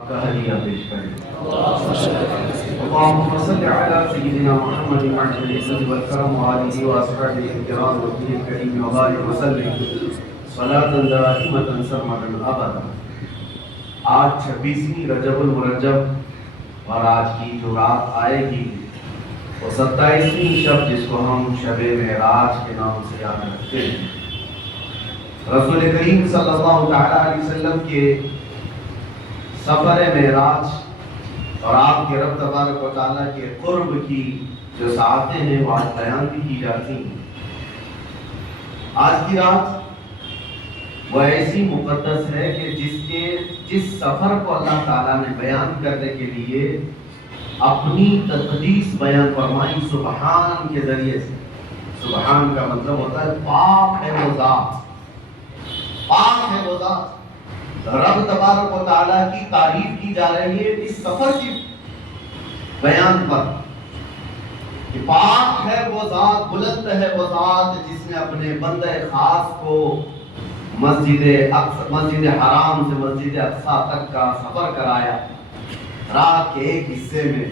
کا ہدیہ پیش کریں۔ اللهم صل على سيدنا محمد وعلى اله وسلم وآله وأصحابه الكرام والنبي الكريم وبارك وسلم صلاة دائمة سرمدا أبدا۔ آج 26ویں رجب المرجب اور آج کی جو رات آئے گی وہ 27ویں شب جس کو ہم شب معراج کے نام سے یاد رکھتے ہیں۔ رسول کریم صلی اللہ علیہ وسلم کے سفر معراج اور آپ کے رب تبارک و تعالیٰ کے قرب کی جو ساعتیں ہیں وہ آج بیان بھی کی جاتی ہیں۔ آج کی رات وہ ایسی مقدس ہے کہ جس سفر کو اللہ تعالیٰ نے بیان کرنے کے لیے اپنی تقدیس بیان فرمائی سبحان کے ذریعے سے۔ سبحان کا مطلب ہوتا ہے پاک ہے وہ ذات، پاک ہے وہ ذات۔ رب تبارک و تعالیٰ کی تعریف کی جا رہی ہے اس سفر کی بیان پر کہ پاک ہے وہ ذات، بلند ہے وہ ذات جس نے اپنے بندہ خاص کو مسجد حرام سے مسجد اقصی تک کا سفر کرایا رات کے ایک حصے میں۔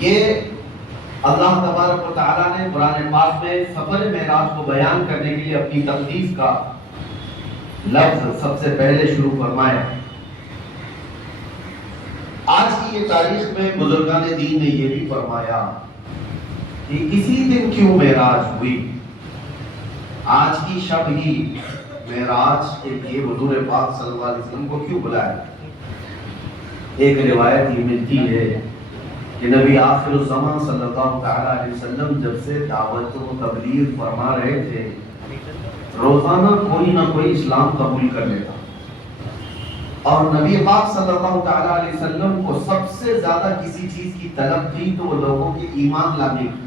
یہ اللہ تبارک و تعالیٰ نے قرآن پاک میں سفر معراج کو بیان کرنے کے لیے اپنی تقدیس کا لفظ سب سے پہلے شروع فرمایا۔ آج کی یہ تاریخ میں بزرگان دین نے یہ بھی فرمایا کہ اسی دن کیوں معراج ہوئی، آج کی شب ہی معراج کے لیے حضور پاک صلی اللہ علیہ وسلم کو کیوں بلایا۔ ایک روایت یہ ملتی ہے کہ نبی آخر الزمان صلی اللہ علیہ وسلم جب سے دعوت و تبلیغ فرما رہے تھے روزانہ کوئی نہ کوئی اسلام قبول کر لیتا، اور نبی پاک صلی اللہ علیہ وسلم کو سب سے زیادہ کسی چیز کی طلب تھی تو وہ لوگوں کے ایمان لانے کی۔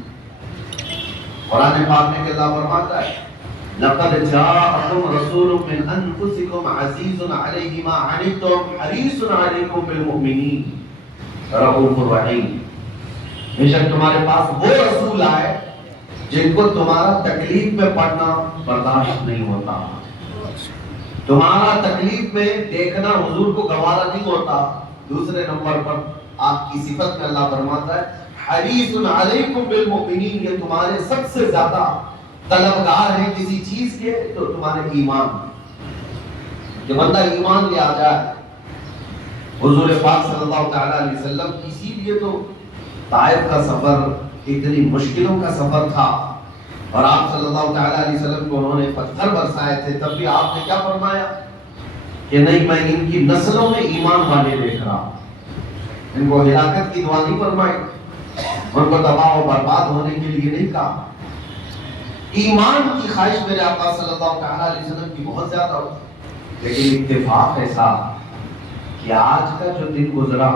قرآن پاک میں اللہ فرماتا ہے لَقَدْ جَاءَكُمْ رَسُولٌ مِّنْ أَنفُسِكُمْ عَزِيزٌ عَلَيْهِ مَا عَنِتُّمْ حَرِيصٌ عَلَيْكُمْ بِالْمُؤْمِنِينَ رَءُوفٌ رَحِيمٌ۔ بے شک تمہارے پاس وہ رسول آئے جن کو تمہارا تکلیف میں پڑنا برداشت نہیں ہوتا، تمہارا تکلیف میں دیکھنا حضور کو گوارا نہیں ہوتا۔ دوسرے نمبر پر آپ کی صفت میں اللہ فرماتا ہے حریص علیکم بالمؤمنین، یہ تمہارے سب سے زیادہ طلبگار ہیں کسی چیز کے تو تمہارے ایمان، کہ بندہ ایمان لے آ جائے۔ حضور پاک صلی اللہ علیہ وسلم اسی لیے تو طائف کا سفر اتنی مشکلوں کا سفر تھا، اور آپ صلی اللہ علیہ وسلم کو انہوں نے پتھر برسائے تھے، تب بھی آپ نے کیا فرمایا کہ نہیں میں ان کی نسلوں میں ایمان والے دیکھ رہا، ان کو ہلاکت کی دعا نہیں فرمائی، ان کو تباہ و برباد ہونے کے لیے نہیں کہا۔ ایمان کی خواہش میرے آقا صلی اللہ علیہ وسلم کی بہت زیادہ ہوتی، لیکن اتفاق ایسا کہ آج کا جو دن گزرا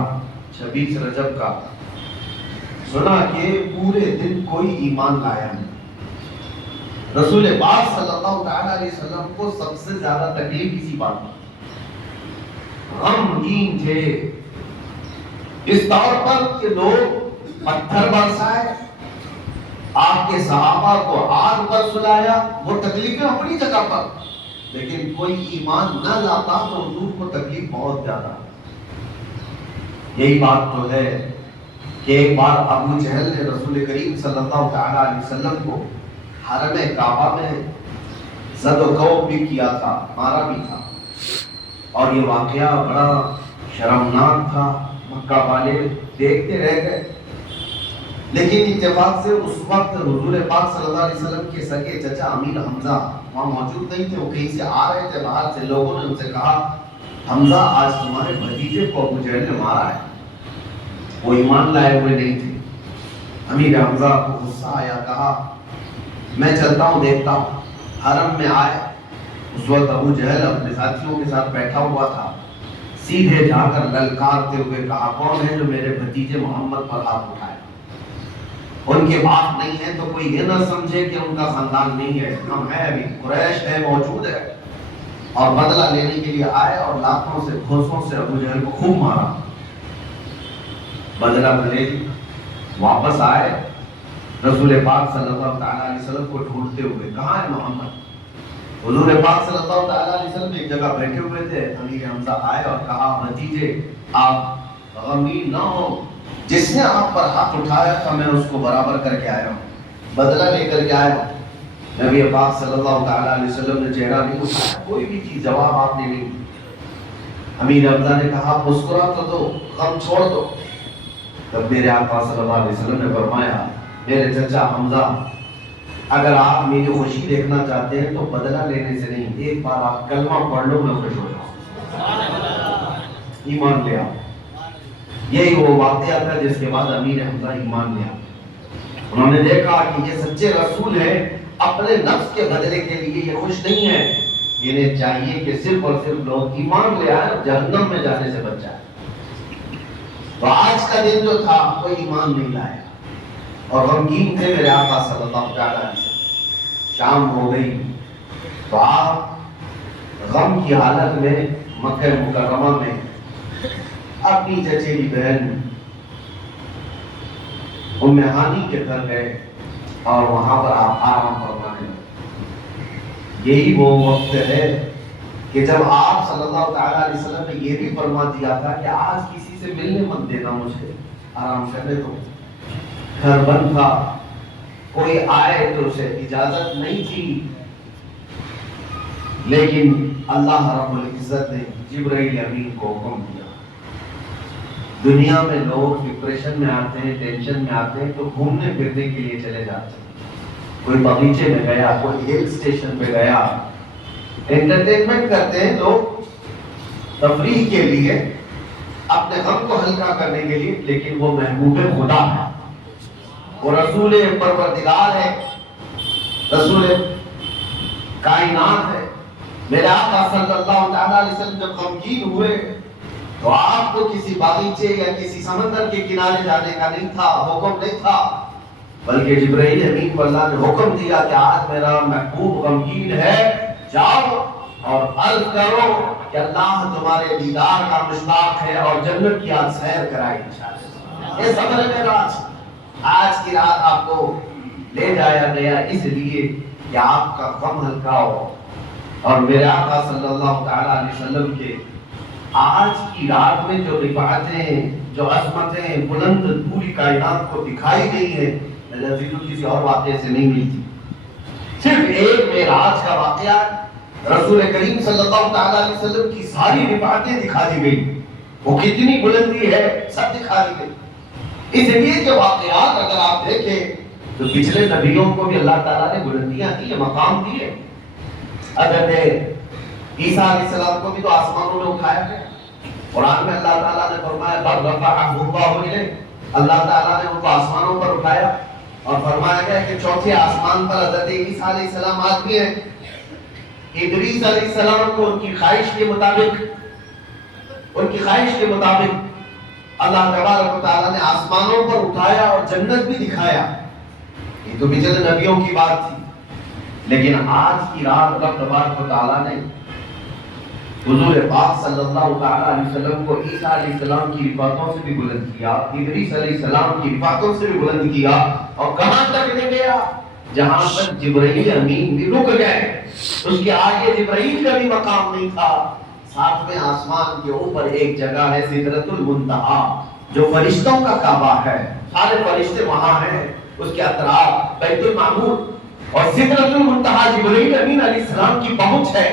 26 رجب کا، سنا کہ پورے دن کوئی ایمان لایا نہیں۔ رسول پاک صلی اللہ علیہ وسلم کو سب سے زیادہ تکلیف اسی بات میں، غمگین تھے اس طور پر کہ لوگ پتھر برسائے، آپ کے صحابہ کو آگ پر سلایا، وہ تکلیفیں اپنی جگہ پر، لیکن کوئی ایمان نہ لاتا تو حضور کو تکلیف بہت زیادہ۔ یہی بات تو ہے کہ ایک بار ابو جہل نے رسول کریم صلی اللہ علیہ وسلم کو حرم کعبہ میں زد و کوب بھی کیا تھا، مارا بھی تھا، اور یہ واقعہ بڑا شرمناک تھا، مکہ والے دیکھتے رہ گئے۔ لیکن اتفاق سے اس وقت حضور پاک صلی اللہ علیہ وسلم کے سگے چچا امیر حمزہ وہاں موجود نہیں تھے، وہ کہیں سے آ رہے تھے باہر سے، لوگوں نے ان سے کہا حمزہ آج تمہارے بھتیجے کو ابو جہل نے مارا ہے، وہ ایمان لائے ہوئے نہیں تھے۔ امیر حمزہ کو غصہ آیا، کہا میں چلتا ہوں دیکھتا ہوں۔ حرم میں آئے، اس وقت ابو جہل اپنے ساتھیوں کے ساتھ بیٹھا ہوا تھا، سیدھے جا کر للکارتے ہوئے کہا کون ہے جو میرے بھتیجے محمد پر ہاتھ اٹھائے؟ ان کے باپ نہیں ہے تو کوئی یہ نہ سمجھے کہ ان کا خاندان نہیں ہے، ہم ہے ابھی، قریش ہے، موجود ہے، اور بدلہ لینے کے لیے آئے اور لاکھوں سے گھوسوں سے ابو جہل کو خوب مارا، بدلہ لے لی۔ واپس آئے رسول پاک صلی اللہ علیہ وسلم کو ڈھونڈتے ہوئے، کہاں ہے محمد؟ حضور پاک صلی اللہ علیہ وسلم ایک جگہ بیٹھے ہوئے تھے، امیر حمزہ آئے اور کہا بھتیجے آپ غمگین نہ ہو، جس نے آپ پر ہاتھ اٹھایا تھا میں اس کو برابر کر کے آیا ہوں، بدلہ لے کر کے آیا ہوں۔ نبی پاک صلی اللہ علیہ وسلم نے چہرہ نہیں اٹھایا، کوئی بھی چیز جواب آپ نے نہیں دیا۔ امیر حمزہ نے کہا مسکرا تو دو، غم چھوڑ دو۔ تب میرے آقا صلی اللہ علیہ وسلم نے فرمایا میرے چچا حمزہ اگر آپ میری خوشی دیکھنا چاہتے ہیں تو بدلہ لینے سے نہیں، ایک بار آپ کلمہ پڑھ لو میں خوش ہو جاؤں، ایمان لے آؤ۔ یہی وہ واقعہ تھا جس کے بعد امیر حمزہ ایمان لیا۔ انہوں نے دیکھا کہ یہ سچے رسول ہیں، اپنے نفس کے بدلے کے لیے یہ خوش نہیں ہے، انہیں چاہیے کہ صرف اور صرف لوگ ایمان لے آئے اور جہنم میں جانے سے بچ جائے۔ تو آج کا دن جو تھا کوئی ایمان نہیں لایا اور غمگین تھے میرے آقا صلی اللہ علیہ وسلم۔ شام ہو گئی تو آپ غم کی حالت میں مکہ مکرمہ میں اپنی چچیری بہن ام ہانی کے گھر گئے اور وہاں پر آپ آرام فرمانے لگے۔ یہی وہ وقت ہے کہ جب آپ صلی اللہ تعالیٰ علیہ وسلم نے یہ بھی فرما دیا تھا کہ آج کسی سے ملنے مت دینا، مجھے آرام کرنے دو۔ گھر بند تھا، کوئی آئے تو اسے اجازت نہیں تھی، لیکن اللہ رب العزت نے جبرائیل امین کو حکم دیا۔ دنیا میں لوگ ڈپریشن میں آتے ہیں، ٹینشن میں آتے ہیں تو گھومنے پھرنے کے لیے چلے جاتے ہیں، کوئی باغیچے میں گیا، کوئی ہل اسٹیشن پہ گیا، انٹرٹینمنٹ کرتے ہیں لوگ تفریح کے لیے، اپنے غم کو ہلکا کرنے کے لیے، لیکن وہ محبوب خدا ہے، وہ رسول پروردگار ہے، رسول کائنات ہے۔ میرے آقا صلی اللہ علیہ وسلم جب غمگین ہوئے تو آپ کو کسی باغیچے یا کسی سمندر کے کنارے جانے کا نہیں تھا، حکم نہیں تھا، بلکہ جبرائیل امین کو اللہ نے حکم دیا کہ آج میرا محبوب غمگین ہے، جاؤ اور عرض کرو کہ اللہ تمہارے دیدار کا مشتاق ہے اور جنت کی آج سیر کرائے انشاءاللہ۔ یہ سفر ہے میرا آج کی رات آپ کو لے جایا گیا اس لیے کہ آپ کا غم ہلکا ہو، اور میرے آقا صلی اللہ تعالیٰ علیہ وسلم کے آج کی رات میں جو رفعتیں، جو عظمتیں بلند پوری کائنات کو دکھائی گئی ہیں، کسی اور واقعے سے نہیں ملتی۔ صرف ایک معراج کا واقعہ رسول کریم صلی اللہ تعالیٰ علیہ وسلم کی ساری رفعتیں دکھا دی گئی، وہ کتنی بلندی ہے سب دکھا دی گئی۔ اس لیے کہ واقعات اگر آپ دیکھیں تو پچھلے نبیوں کو بھی اللہ تعالیٰ نے بلندیاں دی، مقام دیے۔ حضرت عیسیٰ علیہ السلام کو بھی تو آسمانوں میں اٹھایا گیا، قرآن میں اللہ تعالیٰ نے فرمایا بل رفعہ اللہ الیہ، اللہ تعالیٰ نے ان کو آسمانوں پر اٹھایا، اور فرمایا گیا کہ چوتھے آسمان پر حضرت عیسیٰ علیہ السلام آدمی ہیں۔ ادریس علیہ السلام کو ان کی خواہش کے مطابق اللہ تبارک و تعالیٰ نے آسمانوں پر اٹھایا اور جنت بھی دکھایا۔ یہ تو پچھلے نبیوں کی بات تھی، لیکن آج کی رات رب تبارک و تعالیٰ نے حضور پاک صلی اللہ تعالیٰ علیہ وسلم کو عیسیٰ علیہ السلام کی رفعتوں سے بھی بلند کیا، ادریس علیہ السلام کی رفعتوں سے بھی بلند کیا، اور کہاں تک لے گیا؟ جہاں پر جبرائیل امین بھی رک گئے، اس کے آگے جبرائیل کا بھی مقام نہیں تھا۔ ساتویں آسمان کے اوپر ایک جگہ ہے سدرۃ المنتہا، جو فرشتوں کا کعبہ ہے، سارے فرشتے وہاں ہیں، اس کے اطراف بیت المعمور، اور سدرۃ المنتہا جبرائیل امین علیہ السلام کی پہنچ ہے۔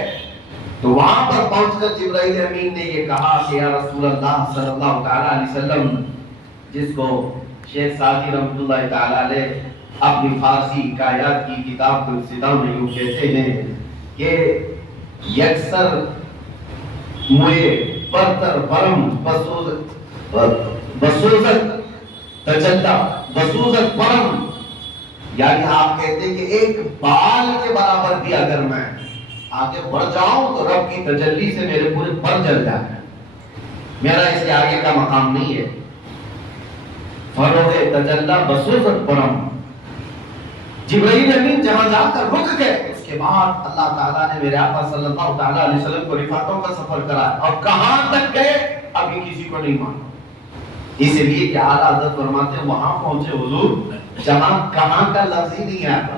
تو وہاں پر پہنچ کر جبرائیل امین نے یہ کہا کہ یا رسول اللہ صلی اللہ تعالیٰ علیہ وسلم، جس کو شیخ سعدی رحمۃ اللہ تعالیٰ علیہ اپنی فارسی حکایات کی کتاب الصدا میں یوں کہتے ہیں کہ یکسر موئے برتر برم بسوزت تجلہ بسوزت برم، یعنی آپ کہتے ہیں کہ ایک بال کے برابر بھی اگر میں آگے بڑھ جاؤں تو رب کی تجلی سے میرے پورے پر جل جاتا ہے، میرا اس کے آگے کا مقام نہیں ہے۔ فروغ تجلی بسوزت برم، جبرائیل امین جہاں جا کر رک گئے، اس کے بعد اللہ تعالیٰ نے میرے آقا صلی اللہ تعالیٰ علیہ وسلم کو رفعتوں کا سفر کرایا، اور کہاں تک گئے ابھی کسی کو نہیں معلوم، اس لیے کہ اعلیٰ حضرت فرماتے ہیں وہاں پہنچے حضور جہاں کہاں کا لفظ ہی نہیں آتا،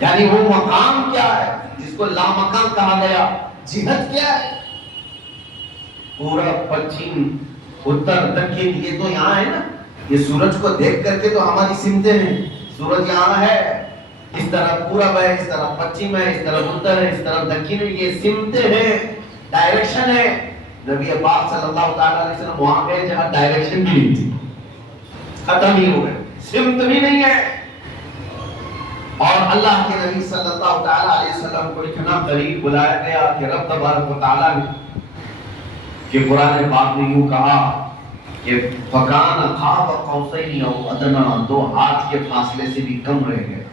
یعنی وہ مقام کیا ہے جس کو لامکان کہا گیا؟ جہت کیا ہے؟ پورب، پچھم، اتر، دکن، یہ تو یہاں ہے نا. یہ سورج کو دیکھ کر کے تو ہماری سمتیں ہیں. سورج یہاں ہے، اس طرف پورب ہے، اس طرف پچھم ہے، اس طرف اتر ہے، اس طرف دکن ہے. یہ سمتیں ہیں، ڈائریکشن ہے. نبی پاک صلی اللہ تعالیٰ علیہ وسلم وہاں گئے جہاں ڈائریکشن بھی نہیں تھی، ختم ہی ہو گئے، سمت بھی نہیں ہے. اور اللہ کے نبی صلی اللہ تعالیٰ علیہ وسلم کو اتنا قریب بلایا گیا کہ رب تبارک و تعالیٰ نے کہ قرآن پاک نے یوں کہا کہ فَكَانَ قَابَ قَوْسَيْنِ أَوْ أَدْنَىٰ، 2 ہاتھ کے فاصلے سے بھی کم رہ گئے.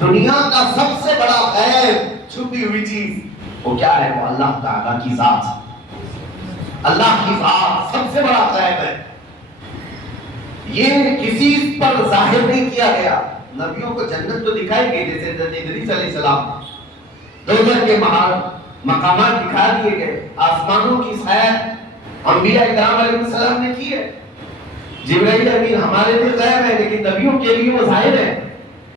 دنیا کا سب سے بڑا غیب، چھپی ہوئی چیز وہ کیا ہے؟ وہ اللہ تعالیٰ کی ذات. اللہ کی ذات سب سے بڑا غیب ہے. یہ کسی پر ظاہر نہیں کیا گیا. نبیوں کو جنت تو دکھائی گئی، جیسے حضرت ادریس علیہ السلام، دوزخ کے مقامات دکھا دیے گئے. آسمانوں کی سیر انبیاء کرام علیہ السلام نے کی ہے. جبرائیل امین ہمارے لیے غیب ہے، لیکن نبیوں کے لیے وہ ظاہر ہے.